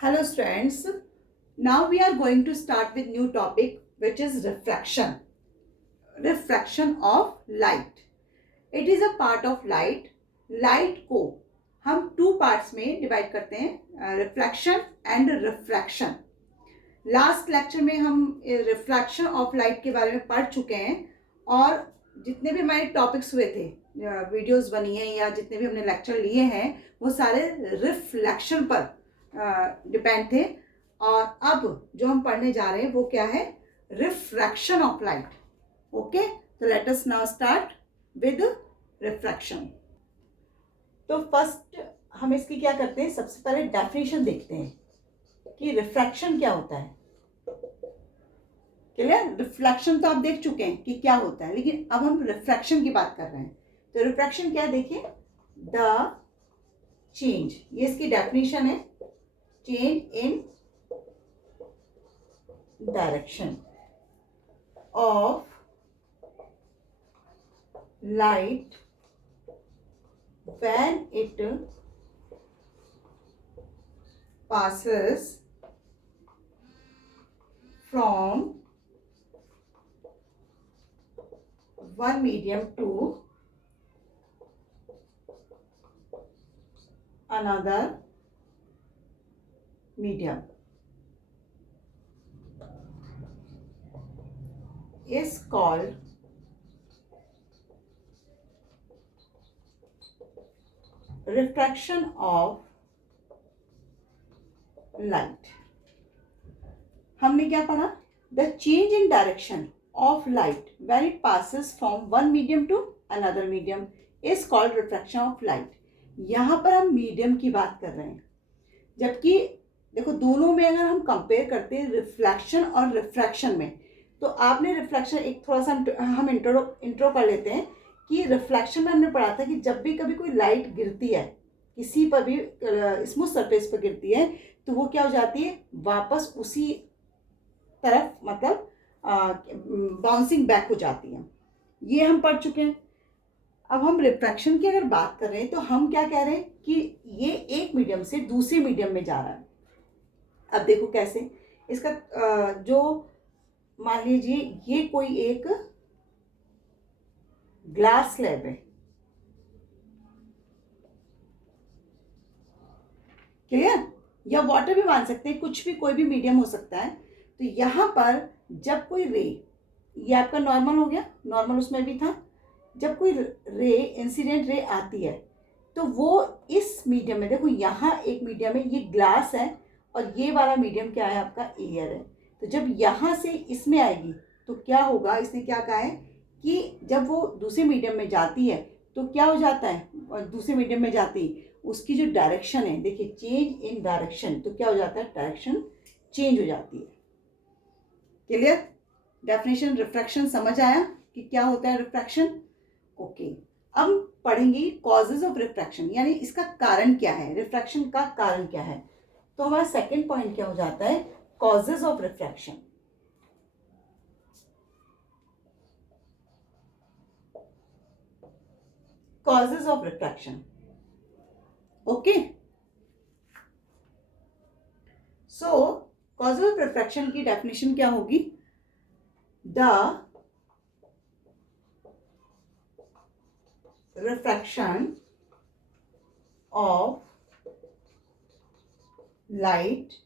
Hello students, now we are going to start with new topic which is refraction. Refraction of light. It is a part of light. Light को हम two parts में divide करते हैं, reflection and refraction. Last lecture में हम reflection of light के बारे में पढ़ चुके हैं और जितने भी हमारे टॉपिक्स हुए थे, वीडियोस बनी हैं या जितने भी हमने लेक्चर लिए हैं वो सारे रिफ्लेक्शन पर डिपेंड थे। और अब जो हम पढ़ने जा रहे हैं वो क्या है? Refraction of light. ओके, तो let us now start with refraction. तो फर्स्ट हम इसकी क्या करते हैं, सबसे पहले डेफिनेशन देखते हैं कि रिफ्रैक्शन क्या होता है। क्लियर? रिफ्लेक्शन तो आप देख चुके हैं कि क्या होता है, लेकिन अब हम रिफ्रैक्शन की बात कर रहे हैं। तो रिफ्रैक्शन क्या है, देखिए, द चेंज, ये इसकी डेफिनेशन है, change in direction of light when it passes from one medium to another medium is called refraction of light. हमने क्या पढ़ा? The change in direction of light when it passes from one medium to another medium is called refraction of light. यहाँ पर हम medium की बात कर रहे हैं, जबकि देखो दोनों में अगर हम कंपेयर करते हैं रिफ्लेक्शन और रिफ्रैक्शन में, तो आपने रिफ्लेक्शन एक थोड़ा सा हम इंट्रो कर लेते हैं कि रिफ्लेक्शन में हमने पढ़ा था कि जब भी कभी कोई लाइट गिरती है किसी पर भी स्मूथ सरफेस पर गिरती है तो वो क्या हो जाती है, वापस उसी तरफ, मतलब बाउंसिंग बैक हो जाती है। ये हम पढ़ चुके हैं। अब हम रिफ्रैक्शन की अगर बात कर रहे हैं तो हम क्या कह रहे हैं कि ये एक मीडियम से दूसरे मीडियम में जा रहा है। अब देखो कैसे, इसका जो मान लीजिए ये कोई एक ग्लास स्लैब है, क्लियर, या वाटर भी मान सकते हैं, कुछ भी कोई भी मीडियम हो सकता है। तो यहाँ पर जब कोई रे, ये आपका नॉर्मल हो गया, नॉर्मल उसमें भी था, जब कोई रे इंसिडेंट रे आती है तो वो इस मीडियम में, देखो यहाँ एक मीडियम है, ये ग्लास है और ये वाला मीडियम क्या है आपका, एयर है। तो जब यहाँ से इसमें आएगी तो क्या होगा, इसने क्या कहा है कि जब वो दूसरे मीडियम में जाती है तो क्या हो जाता है, दूसरे मीडियम में जाती उसकी जो डायरेक्शन है, देखिए चेंज इन डायरेक्शन, तो क्या हो जाता है, डायरेक्शन चेंज हो जाती है। क्लियर? डेफिनेशन रिफ्रैक्शन समझ आया कि क्या होता है रिफ्रैक्शन? ओके, अब पढ़ेंगे कॉजेज ऑफ रिफ्रैक्शन, यानी इसका कारण क्या है, रिफ्रैक्शन का कारण क्या है। तो हमारा सेकंड पॉइंट क्या हो जाता है, causes of refraction. Causes of refraction, okay. Show cause of refraction की डेफिनेशन क्या होगी, the refraction of light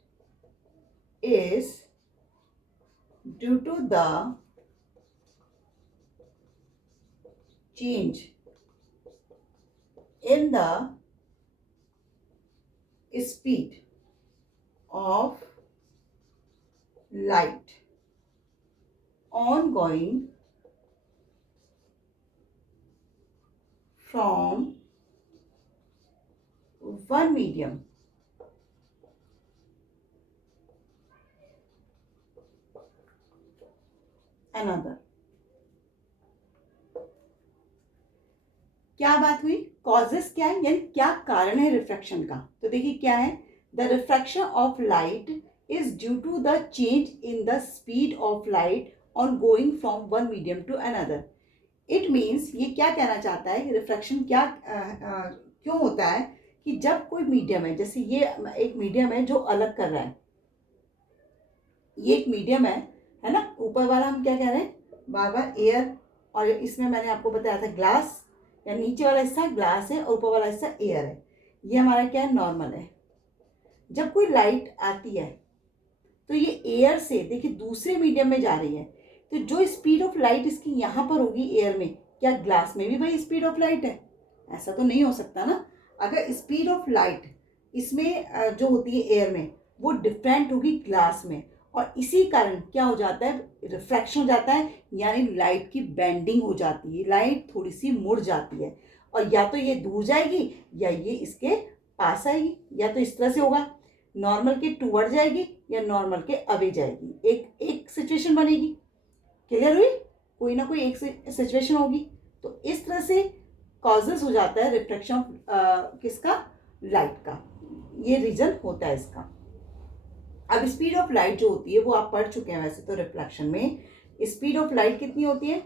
is due to the change in the speed of light ongoing from one medium another। क्या बात हुई, causes क्या है, यानी क्या कारण है रिफ्रैक्शन का। तो देखिए क्या है, the refraction of light is due to the change in the speed of light on going from one medium to another. It means, ये क्या कहना चाहता है कि रिफ्रैक्शन क्या क्यों होता है कि जब कोई मीडियम है, जैसे ये एक मीडियम है जो अलग कर रहा है, ये एक मीडियम है ना। ऊपर वाला हम क्या कह रहे हैं, बार बार एयर, और इसमें मैंने आपको बताया था ग्लास, या नीचे वाला हिस्सा ग्लास है और ऊपर वाला हिस्सा एयर है। ये हमारा क्या है, नॉर्मल है। जब कोई लाइट आती है तो ये एयर से देखिए दूसरे मीडियम में जा रही है, तो जो स्पीड ऑफ लाइट इसकी यहाँ पर होगी एयर में, क्या ग्लास में भी वही स्पीड ऑफ लाइट है? ऐसा तो नहीं हो सकता ना। अगर स्पीड ऑफ लाइट इसमें जो होती है एयर में, वो डिफरेंट होगी ग्लास में, और इसी कारण क्या हो जाता है, रिफ्रैक्शन हो जाता है, यानी लाइट की बेंडिंग हो जाती है, लाइट थोड़ी सी मुड़ जाती है, और या तो ये दूर जाएगी या ये इसके पास आएगी, या तो इस तरह से होगा, नॉर्मल के टूवर्ड जाएगी या नॉर्मल के अवे जाएगी, एक सिचुएशन बनेगी। क्लियर हुई? कोई ना कोई एक सिचुएशन होगी। तो इस तरह से कॉजेस हो जाता है रिफ्लेक्शन किसका, लाइट का। ये रीजन होता है इसका। अब स्पीड ऑफ लाइट जो होती है वो आप पढ़ चुके हैं वैसे तो रिफ्लेक्शन में। स्पीड ऑफ लाइट कितनी होती है,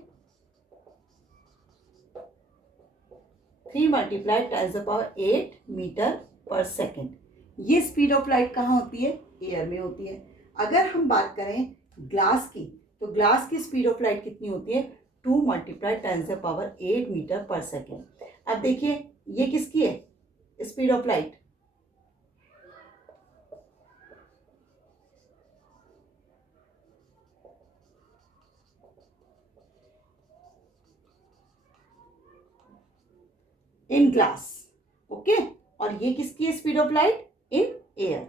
3 × 10⁸ मीटर पर सेकेंड। ये स्पीड ऑफ लाइट कहाँ होती है, एयर में होती है। अगर हम बात करें ग्लास की, तो ग्लास की स्पीड ऑफ लाइट कितनी होती है, 2 × 10⁸ मीटर पर सेकेंड। अब देखिए ये किसकी है speed of light, in glass, okay. और ये किसकी है speed of light, in air.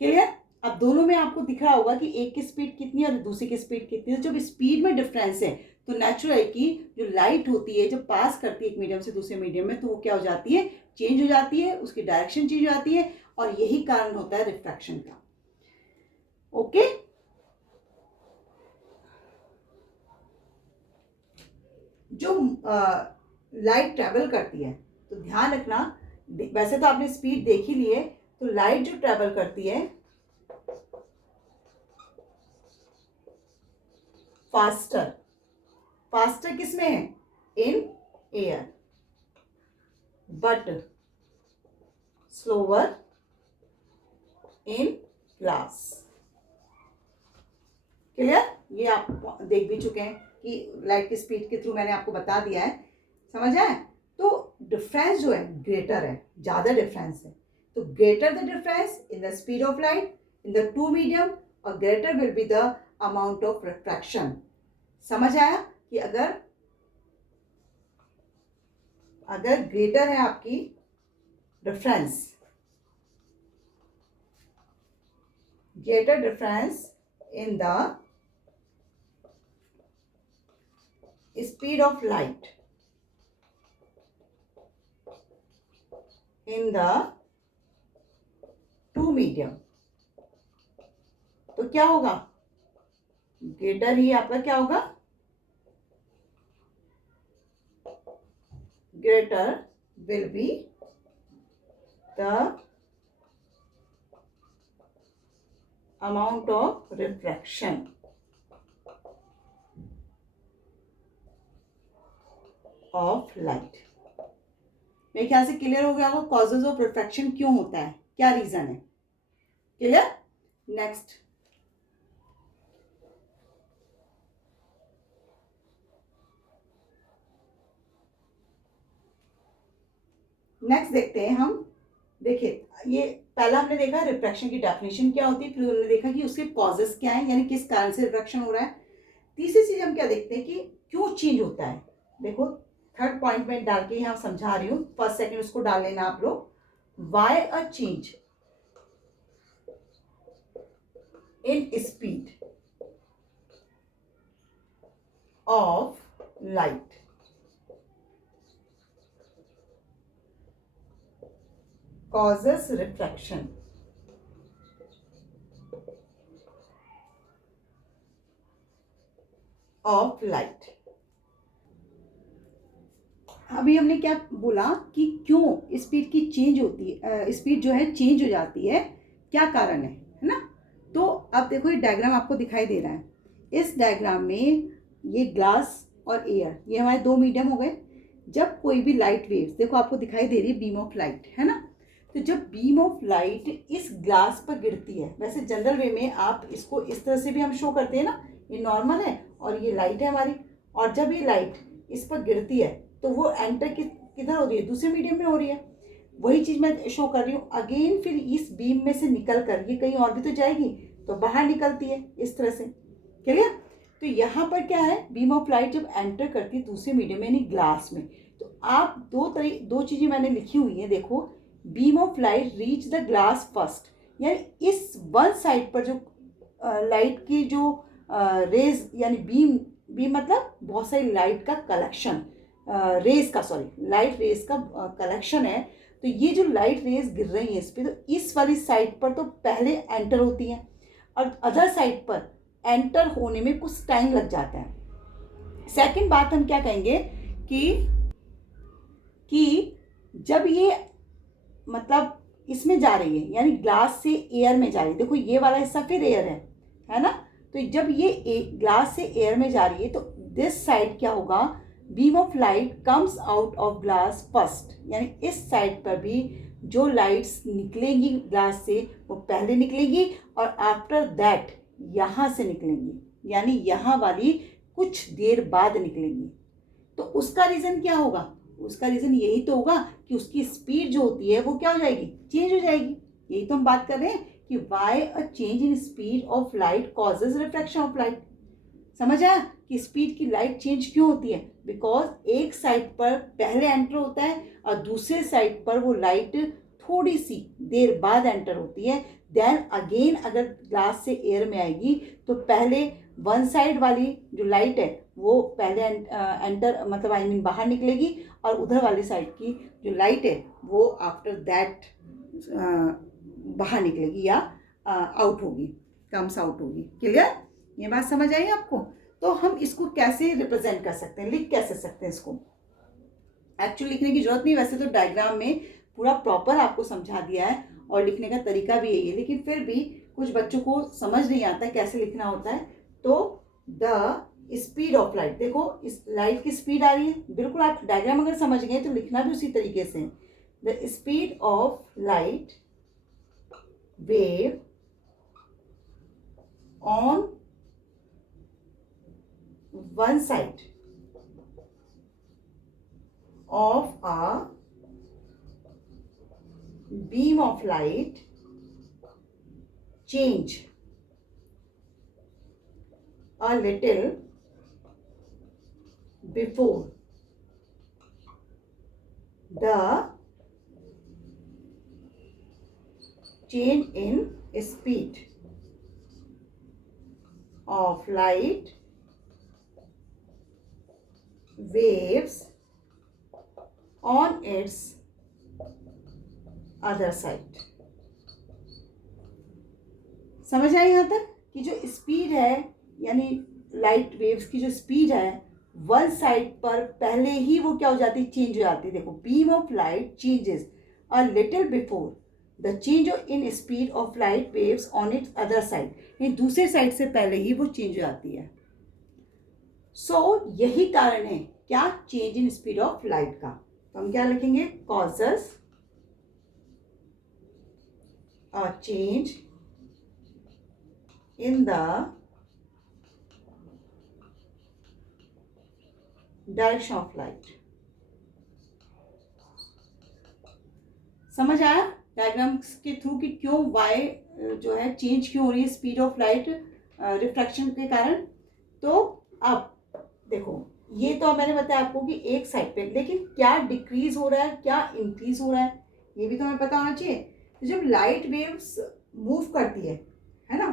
Clear? अब दोनों में आपको दिख रहा होगा कि एक की स्पीड कितनी है और दूसरी की स्पीड कितनी है। जब स्पीड में डिफरेंस है तो नेचुरल है कि जो लाइट होती है जब पास करती है एक मीडियम से दूसरे मीडियम में, तो वो क्या हो जाती है, चेंज हो जाती है, उसकी डायरेक्शन चेंज हो जाती है, और यही कारण होता है रिफ्रैक्शन का। ओके। जो लाइट ट्रेवल करती है, तो ध्यान रखना, वैसे तो आपने स्पीड देख ही ली है, तो लाइट जो ट्रेवल करती है फास्टर, फास्टर किस में है, in air, but slower in glass. Clear? ये आप देख भी चुके हैं कि लाइट की स्पीड के थ्रू मैंने आपको बता दिया है, समझ आए? तो डिफरेंस जो है ग्रेटर है, ज्यादा डिफरेंस है, तो greater the difference in the speed of light in the two medium, और greater will be the amount of refraction. समझ आया कि अगर ग्रेटर है आपकी difference, greater difference in the speed of light in the two medium, तो क्या होगा, ग्रेटर ही आपका क्या होगा, greater will be the amount of refraction of light। मेरे ख्याल से क्लियर हो गया होगा कॉजेज ऑफ रिफ्रैक्शन क्यों होता है, क्या रीजन है। क्लियर? नेक्स्ट देखते हैं हम। देखिए ये पहला हमने देखा रिफ्रैक्शन की डेफिनेशन क्या होती है, फिर हमने देखा कि उसके कॉजेस क्या हैं, यानी किस कारण से रिफ्रैक्शन हो रहा है। तीसरी चीज हम क्या देखते हैं कि क्यों चेंज होता है। देखो थर्ड पॉइंट में डाल के यहाँ समझा रही हूँ, फर्स्ट सेकंड उसको डाल लेना आप लोग। Why a change in speed of light causes refraction of light। अभी हमने क्या बोला कि क्यों स्पीड की चेंज होती है, स्पीड जो है चेंज हो जाती है, क्या कारण है ना। तो अब देखो ये डायग्राम आपको दिखाई दे रहा है, इस डायग्राम में ये ग्लास और एयर, ये हमारे दो मीडियम हो गए। जब कोई भी लाइट वेव्स, देखो आपको दिखाई दे रही है बीम ऑफ लाइट, है ना, तो जब बीम ऑफ लाइट इस ग्लास पर गिरती है, वैसे जनरल वे में आप इसको इस तरह से भी हम शो करते हैं ना, ये नॉर्मल है और ये लाइट है हमारी, और जब ये लाइट इस पर गिरती है तो वो एंटर किधर हो रही है, दूसरे मीडियम में हो रही है। वही चीज़ मैं शो कर रही हूँ अगेन, फिर इस बीम में से निकल कर ये कहीं और भी तो जाएगी, तो बाहर निकलती है इस तरह से, क्लियर। तो यहाँ पर क्या है, बीम ऑफ लाइट जब एंटर करती है दूसरे मीडियम में यानी ग्लास में, तो आप दो चीज़ें मैंने लिखी हुई हैं, देखो, beam of light reach the glass first, यानी इस वन साइड पर जो लाइट की जो रेज यानी बीम मतलब बहुत सारी लाइट का कलेक्शन, रेज का, सॉरी, लाइट रेज का कलेक्शन है। तो ये जो लाइट रेज गिर रही है इस पर, तो इस वाली साइड पर तो पहले एंटर होती हैं और अदर साइड पर एंटर होने में कुछ टाइम लग जाता है। सेकंड बात हम क्या कहेंगे कि जब ये मतलब इसमें जा रही है यानी ग्लास से एयर में जा रही है, देखो ये वाला हिस्सा फिर एयर है ना, तो जब ये ग्लास से एयर में जा रही है तो दिस साइड क्या होगा, beam of light comes out of glass first, यानी इस साइड पर भी जो लाइट्स निकलेंगी ग्लास से वो पहले निकलेंगी और आफ्टर दैट यहाँ से निकलेंगी, यानी यहाँ वाली कुछ देर बाद निकलेंगी। तो उसका रीज़न क्या होगा, उसका रीज़न यही तो होगा कि उसकी स्पीड जो होती है वो क्या हो जाएगी, चेंज हो जाएगी। यही तो हम बात कर रहे हैं कि why a change in speed of light causes refraction of light. समझ आया कि स्पीड की लाइट चेंज क्यों होती है, बिकॉज एक साइड पर पहले एंटर होता है और दूसरे साइड पर वो लाइट थोड़ी सी देर बाद एंटर होती है। देन अगेन अगर ग्लास से एयर में आएगी तो पहले वन साइड वाली जो लाइट है वो पहले एंटर मतलब आई मीन बाहर निकलेगी और उधर वाली साइड की जो लाइट है वो आफ्टर दैट बाहर निकलेगी या आउट होगी, कम्स आउट होगी। क्लियर, ये बात समझ आई आपको। तो हम इसको कैसे रिप्रेजेंट कर सकते हैं, लिख कैसे सकते हैं इसको, एक्चुअली लिखने की जरूरत नहीं, वैसे तो डायग्राम में पूरा प्रॉपर आपको समझा दिया है और लिखने का तरीका भी यही है, लेकिन फिर भी कुछ बच्चों को समझ नहीं आता है कैसे लिखना होता है। तो द स्पीड ऑफ लाइट, देखो इस लाइट की स्पीड आ रही है, बिल्कुल आप डायग्राम अगर समझ गए तो लिखना भी उसी तरीके से। The speed of light wave on one side of a beam of light change a little before the change in speed of light waves on its other side। समझ आई यहाँ तक कि जो स्पीड है यानी लाइट वेव्स की जो speed है वन साइड पर पहले ही वो क्या हो जाती है, चेंज हो जाती है। देखो beam of light changes a little before the change in speed of light waves on it's other side, यानी दूसरे साइड से पहले ही वो चेंज हो जाती है। सो यही कारण है क्या, change in speed of light का। तो हम क्या लिखेंगे, causes a change in the direction of light. समझ आया डायग्राम्स के थ्रू कि क्यों वाई जो है चेंज क्यों हो रही है स्पीड ऑफ लाइट रिफ्रैक्शन के कारण। तो अब देखो ये तो मैंने बताया आपको कि एक साइड पे, लेकिन क्या डिक्रीज हो रहा है क्या इंक्रीज हो रहा है ये भी तो हमें पता होना चाहिए। तो जब लाइट वेव्स मूव करती है ना,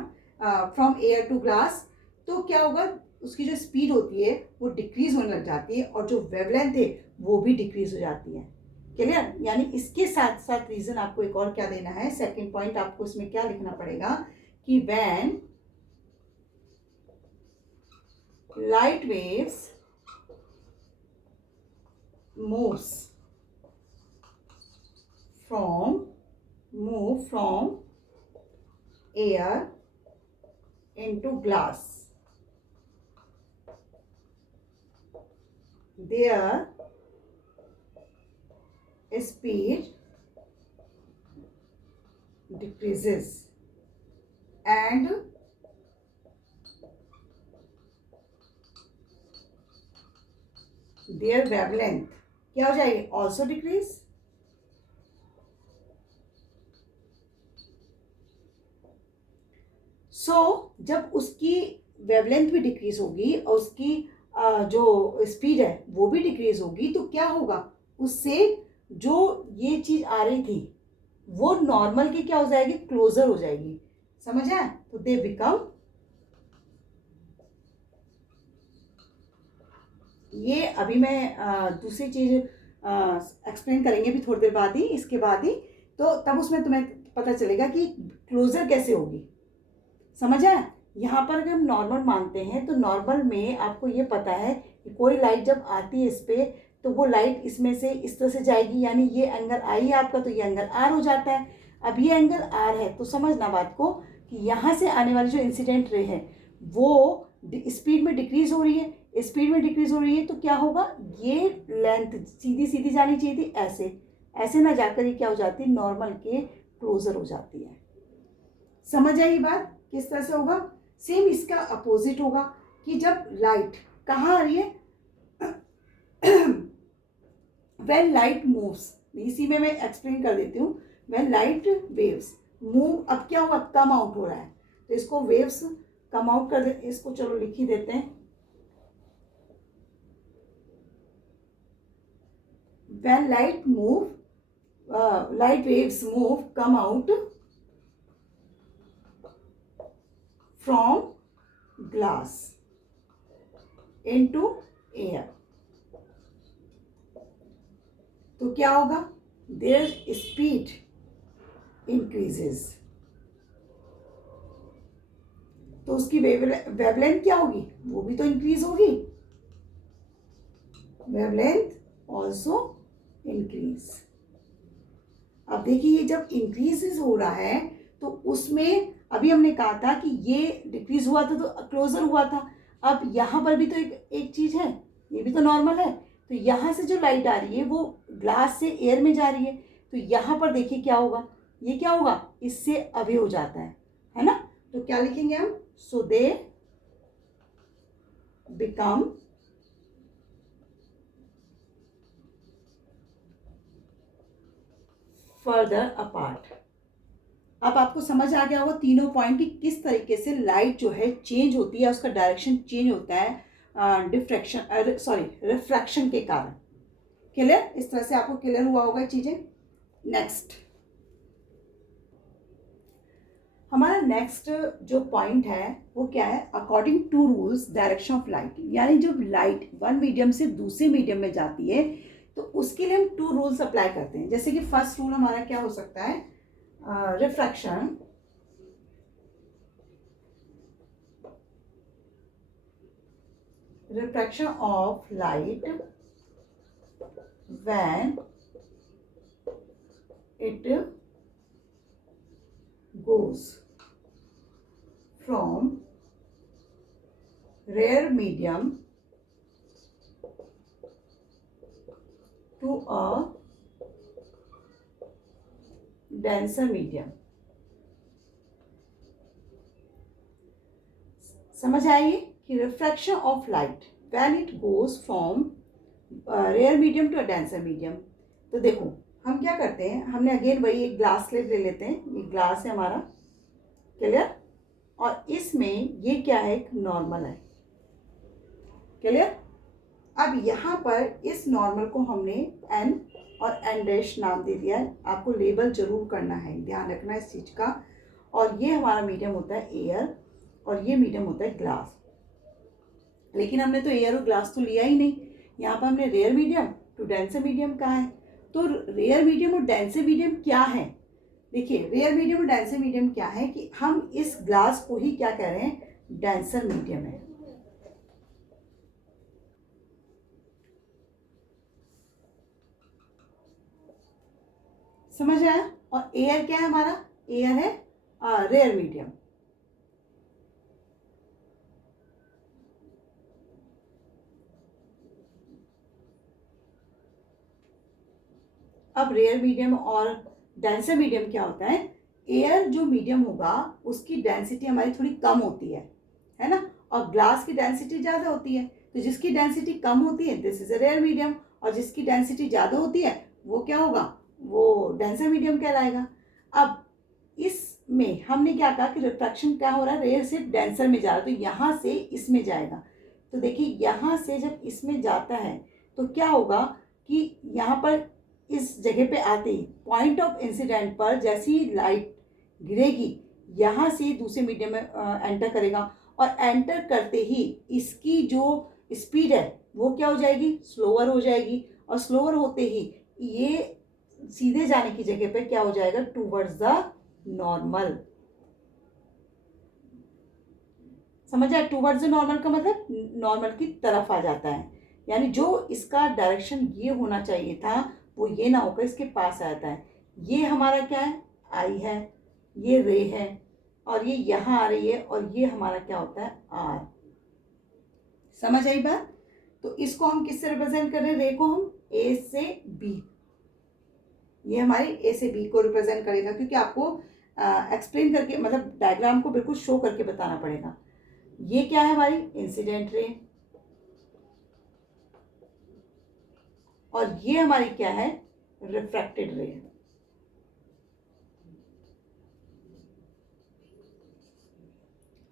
फ्रॉम एयर टू ग्लास, तो क्या होगा, उसकी जो स्पीड होती है वो डिक्रीज होने लग जाती है और जो वेवलेंथ है वो भी डिक्रीज हो जाती है। क्लियर, यानी इसके साथ साथ रीजन आपको एक और क्या देना है, सेकंड पॉइंट आपको इसमें क्या लिखना पड़ेगा कि when light waves moves from air into glass, their speed decreases and their wavelength क्या हो जाएगी, also decrease. जब उसकी वेवलेंथ भी डिक्रीज होगी और उसकी जो स्पीड है वो भी डिक्रीज होगी, तो क्या होगा, उससे जो ये चीज आ रही थी वो नॉर्मल की क्या हो जाएगी, क्लोजर हो जाएगी. समझ आया? तो दे बिकम, ये अभी मैं दूसरी चीज एक्सप्लेन करेंगे भी थोड़ी देर बाद ही, इसके बाद ही, तो तब उसमें तुम्हें पता चलेगा कि क्लोजर कैसे होगी. समझ आया? यहाँ पर अगर हम नॉर्मल मानते हैं तो नॉर्मल में आपको ये पता है कि कोई लाइट जब आती है इस पे, तो वो लाइट इसमें से इस तरह से जाएगी, यानी ये एंगल आई है आपका, तो ये एंगल आर हो जाता है. अब ये एंगल आर है तो समझना बात को कि यहाँ से आने वाली जो इंसिडेंट रे है वो स्पीड में डिक्रीज हो रही है. स्पीड में डिक्रीज हो रही है तो क्या होगा, ये लेंथ सीधी सीधी जानी चाहिए थी, ऐसे ऐसे ना जाकर ये क्या हो जाती है, नॉर्मल के क्लोजर हो जाती है. समझ आई बात? किस तरह से होगा? सेम इसका अपोजिट होगा कि जब लाइट कहाँ आ रही है, व्हेन लाइट मूव्स, इसी में मैं एक्सप्लेन कर देती हूँ. व्हेन लाइट वेव्स मूव, अब क्या हुआ, कम आउट हो रहा है, तो इसको वेव्स कम आउट कर दे, इसको चलो लिख ही देते हैं. When light move, light waves move come out from glass into air, तो क्या होगा, their speed increases, तो उसकी वेवलेंथ क्या होगी, वो भी तो इंक्रीज होगी. Wavelength also increase. अब देखिए जब इंक्रीज हो रहा है तो उसमें अभी हमने कहा था कि ये डिक्रीज हुआ था तो क्लोजर हुआ था. अब यहाँ पर भी तो एक चीज है, ये भी तो नॉर्मल है, तो यहाँ से जो लाइट आ रही है वो ग्लास से एयर में जा रही है, तो यहाँ पर देखिए क्या होगा, ये क्या होगा, इससे अवे हो जाता है ना. तो क्या लिखेंगे हम, सो दे बिकम फर्दर अपार्ट. अब आपको समझ आ गया होगा तीनों पॉइंट कि किस तरीके से लाइट जो है चेंज होती है, उसका डायरेक्शन चेंज होता है डिफ्रैक्शन, सॉरी रिफ्रैक्शन के कारण. क्लियर? इस तरह से आपको क्लियर हुआ होगा चीजें. नेक्स्ट, हमारा नेक्स्ट जो पॉइंट है वो क्या है, according to rules direction of light, यानी जब लाइट वन मीडियम से दूसरे मीडियम में जाती है तो उसके लिए हम टू रूल्स अप्लाई करते हैं. जैसे कि फर्स्ट रूल हमारा क्या हो सकता है, refraction, refraction of light when it goes from rare medium to a denser medium. समझ आइए कि refraction of light when it goes from rare medium to a denser medium. तो देखो हम क्या करते हैं, हमने अगेन वही एक ग्लास स्लेब ले लेते हैं, ये ग्लास है हमारा. क्लियर? और इसमें ये क्या है, एक नॉर्मल है. क्लियर? अब यहाँ पर इस नॉर्मल को हमने एन और एन डैश नाम दे दिया है. आपको लेबल जरूर करना है, ध्यान रखना इस चीज का. और ये हमारा मीडियम होता है एयर और ये मीडियम होता है ग्लास. लेकिन हमने तो एयर और ग्लास तो लिया ही नहीं, यहाँ पर हमने rare medium to denser medium कहा है. तो रेयर मीडियम और डेंसर मीडियम क्या है, देखिए रेयर मीडियम और डेंसर मीडियम क्या है कि हम इस ग्लास को ही क्या कह रहे हैं, डेंसर मीडियम है. समझ आया? और एयर क्या है हमारा, एयर है रेयर मीडियम. अब रेयर मीडियम और डेंसर मीडियम क्या होता है, एयर जो मीडियम होगा उसकी डेंसिटी हमारी थोड़ी कम होती है ना, और ग्लास की डेंसिटी ज़्यादा होती है। तो जिसकी डेंसिटी कम होती है this is a rare medium, और जिसकी डेंसिटी ज़्यादा होती है वो क्या होगा, वो डेंसर मीडियम कहलाएगा। अब इसमें हमने क्या कहा कि रिफ्रैक्शन क्या हो रहा है, रेयर से डेंसर में जा रहा है, तो यहाँ से इसमें जाएगा। तो देखिए यहाँ से जब इसमें जाता है तो क्या होगा कि यहाँ पर इस जगह पे आते ही पॉइंट ऑफ इंसिडेंट पर जैसी लाइट गिरेगी यहाँ से दूसरे मीडियम में एंटर करेगा, और एंटर करते ही इसकी जो स्पीड है वो क्या हो जाएगी, स्लोअर हो जाएगी, और स्लोअर होते ही ये सीधे जाने की जगह पे क्या हो जाएगा, टूवर्ड्स द नॉर्मल। समझ आया, टूवर्ड्स द नॉर्मल का मतलब नॉर्मल की तरफ आ जाता है, यानी जो इसका डायरेक्शन ये होना चाहिए था वो ये ना होकर इसके पास आ जाता है। ये हमारा क्या है, आई है, ये रे है, और ये यहाँ आ रही है, और ये हमारा क्या होता है, आर। समझ आई बात। तो इसको हम किससे रिप्रेजेंट कर रहे हैं, रे को हम ए से बी, ये हमारे ए से बी को रिप्रेजेंट करेगा, क्योंकि आपको एक्सप्लेन करके मतलब डायग्राम को बिल्कुल शो करके बताना पड़ेगा। ये क्या है हमारी इंसिडेंट रे, और ये हमारी क्या है, रिफ्रैक्टेड रे।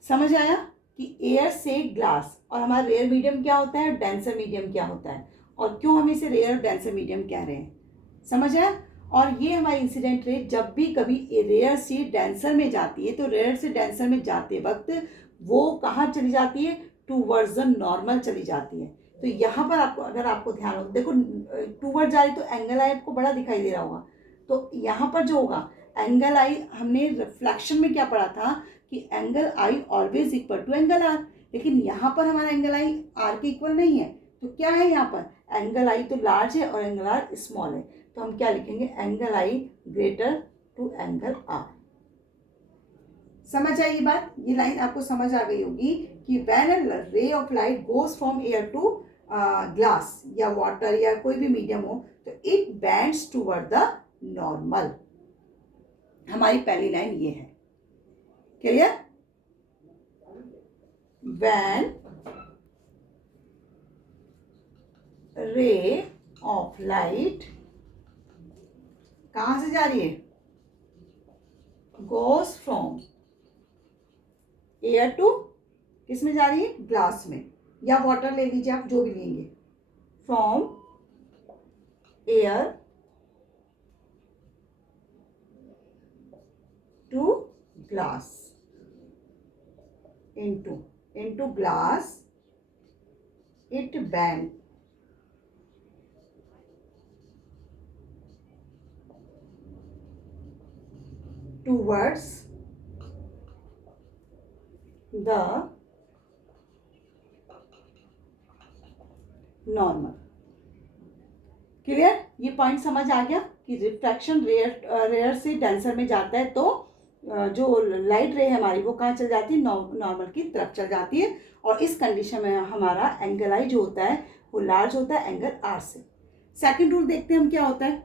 समझ आया कि एयर से ग्लास, और हमारा रेयर मीडियम क्या होता है, डेंसर मीडियम क्या होता है, और क्यों हम इसे रेयर और डेंसर मीडियम कह रहे हैं। समझ आया। और ये हमारी इंसिडेंट रे जब भी कभी रेयर से डेंसर में जाती है तो रेयर से डेंसर में जाते वक्त वो कहाँ चली जाती है, टूवर्ड्स द नॉर्मल चली जाती है। तो यहाँ पर आपको, अगर आपको ध्यान हो, देखो टूवर्ड जा रही तो एंगल आई आपको बड़ा दिखाई दे रहा होगा, तो यहाँ पर जो होगा एंगल आई, हमने रिफ्लेक्शन में क्या पढ़ा था कि angle i always equal to angle r, लेकिन यहाँ पर हमारा एंगल आई आर के इक्वल नहीं है, तो क्या है यहाँ पर, एंगल आई तो लार्ज है और एंगल आर स्मॉल है, तो हम क्या लिखेंगे, angle i greater to angle r. समझ आई ये बात, ये लाइन आपको समझ आ गई होगी कि when a ray of light goes from air to glass या वाटर या कोई भी मीडियम हो तो it bends toward the normal. हमारी पहली लाइन ये है, clear. When ray of light कहां से जा रही है, गोज फ्रॉम एयर टू, किस में जा रही है, ग्लास में, या वाटर ले लीजिए आप, जो भी लेंगे, from air to glass, into glass it bend towards the normal. Clear, ये पॉइंट समझ आ गया कि रिफ्रैक्शन रेयर से डेंसर में जाता है तो जो लाइट रे है हमारी वो कहाँ चल जाती है, नॉर्मल की तरफ चल जाती है, और इस कंडीशन में हमारा एंगल आई जो होता है वो लार्ज होता है एंगल आर से। सेकंड रूल देखते हैं हम क्या होता है,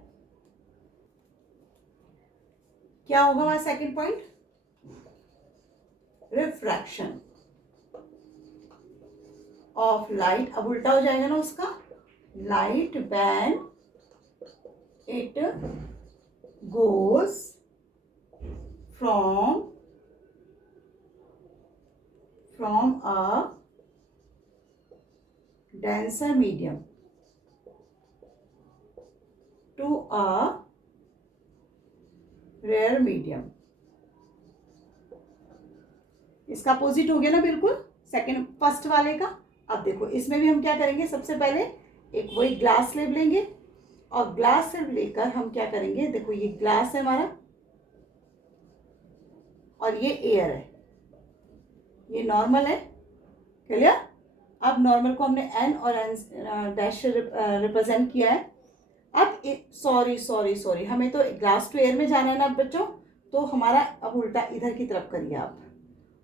क्या होगा हमारा second point, refraction of light, अब उल्टा हो जाएगा ना उसका, light when it goes from a denser medium to a rare medium। इसका अपोजिट हो गया ना बिल्कुल सेकंड फर्स्ट वाले का। अब देखो इसमें भी हम क्या करेंगे, सबसे पहले एक वही ग्लास स्लेब लेंगे, और ग्लास स्लेब लेकर हम क्या करेंगे, देखो ये ग्लास है हमारा और ये एयर है, ये नॉर्मल है, क्लियर। अब नॉर्मल को हमने एन और एन डैश रिप्रेजेंट किया है। अब सॉरी हमें तो ग्लास टू एयर में जाना है ना बच्चों, तो हमारा अब उल्टा इधर की तरफ करिए आप,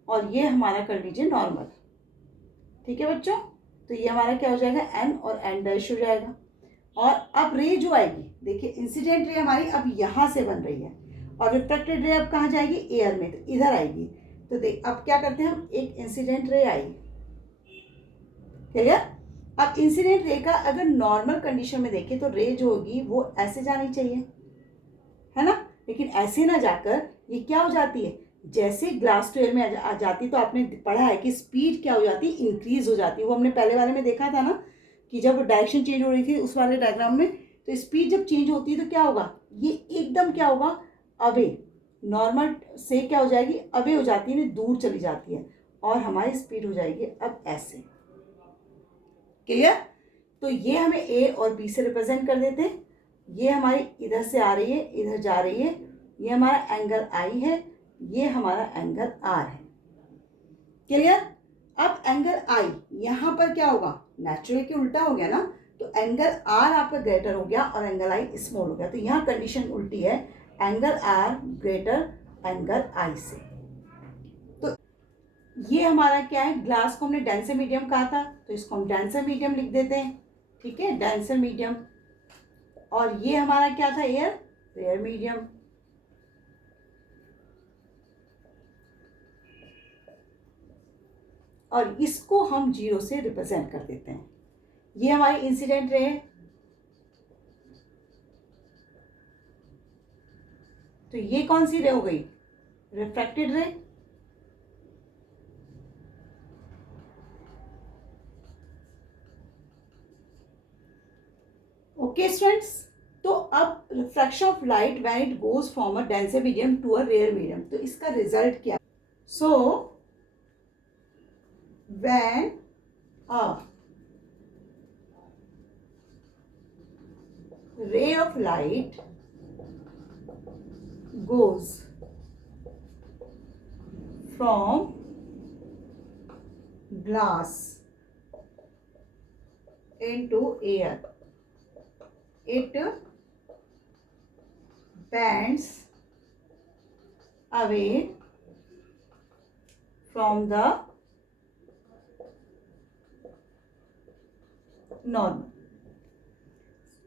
और ये हमारा कर लीजिए नॉर्मल, ठीक है बच्चों। तो ये हमारा क्या हो जाएगा, एन और एन डैश हो जाएगा। और अब रे जो आएगी, देखिए इंसिडेंट रे हमारी अब यहाँ से बन रही है और रिफ्लेक्टेड रे अब कहाँ जाएगी, एयर में, तो इधर आएगी। तो देख अब क्या करते हैं हम, एक इंसिडेंट रे आई, क्लियर। अब इंसिडेंट रे का अगर नॉर्मल कंडीशन में देखें तो रे जो होगी वो ऐसे जानी चाहिए, है ना, लेकिन ऐसे ना जाकर ये क्या हो जाती है, जैसे ग्लास टू एयर में आ जाती, तो आपने पढ़ा है कि स्पीड क्या हो जाती है, इंक्रीज हो जाती है। वो हमने पहले वाले में देखा था ना कि जब डायरेक्शन चेंज हो रही थी उस वाले डायग्राम में, तो स्पीड जब चेंज होती है तो क्या होगा, ये एकदम क्या होगा, अवे, नॉर्मल से क्या हो जाएगी, अवे हो जाती है, दूर चली जाती है, और हमारी स्पीड हो जाएगी अब ऐसे, क्लियर। तो ये हमें ए और बी से रिप्रेजेंट कर देते हैं। ये हमारी इधर से आ रही है, इधर जा रही है, ये हमारा एंगल आई है, ये हमारा एंगल आर है, क्लियर। अब एंगल आई यहाँ पर क्या होगा, नेचुरल के उल्टा हो गया ना, तो एंगल आर आपका ग्रेटर हो गया और एंगल आई स्मॉल हो गया, तो यहाँ कंडीशन उल्टी है, एंगल आर ग्रेटर एंगल आई से। तो ये हमारा क्या है, ग्लास को हमने डेंसर मीडियम कहा था, तो इसको हम डेंसर मीडियम लिख देते हैं, ठीक है, डेंसर मीडियम। और ये हमारा क्या था, एयर, रेयर मीडियम। और इसको हम 0 से रिप्रेजेंट कर देते हैं। ये हमारी इंसिडेंट रे है, तो ये कौन सी रे हो गई, रिफ्रैक्टेड रे। ओके स्टूडेंट्स, तो अब refraction of light when it goes from a denser medium to a rare medium, तो इसका रिजल्ट क्या, so when a ray of light goes from glass into air, it bends away from the normal।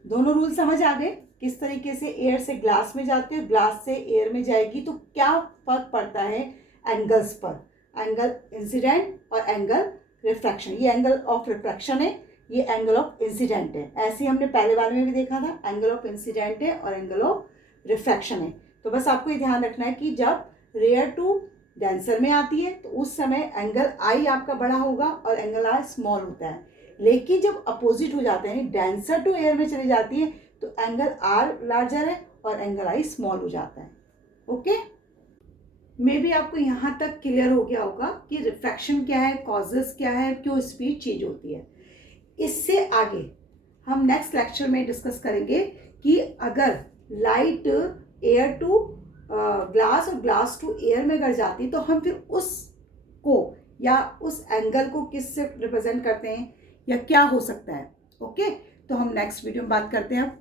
दोनों rule समझ आ गए, किस तरीके से air से ग्लास में जाती है, ग्लास से एयर में जाएगी, तो क्या फर्क पड़ता है एंगल्स पर, एंगल इंसिडेंट और एंगल रिफ्रैक्शन। ये एंगल ऑफ रिफ्रैक्शन है, ये एंगल ऑफ इंसिडेंट है, ऐसे ही हमने पहले वाले में भी देखा था, एंगल ऑफ इंसिडेंट है और एंगल ऑफ रिफ्रैक्शन है। तो बस आपको ये ध्यान रखना है कि जब रेयर टू डेंसर में आती है तो उस समय एंगल आई आपका बड़ा होगा और एंगल आर स्मॉल होता है, लेकिन जब अपोजिट हो जाते हैं, डेंसर टू एयर में चली जाती है, तो एंगल आर लार्जर है और एंगल आई स्मॉल हो जाता है। ओके, मे बी आपको यहाँ तक क्लियर हो गया होगा कि रिफ्रैक्शन क्या है, कॉजेस क्या है, क्यों स्पीड चेंज होती है। इससे आगे हम नेक्स्ट लेक्चर में डिस्कस करेंगे कि अगर लाइट एयर टू ग्लास और ग्लास टू एयर में अगर जाती तो हम फिर उसको या उस एंगल को किस से रिप्रेजेंट करते हैं या क्या हो सकता है। ओके, तो हम नेक्स्ट वीडियो में बात करते हैं अब।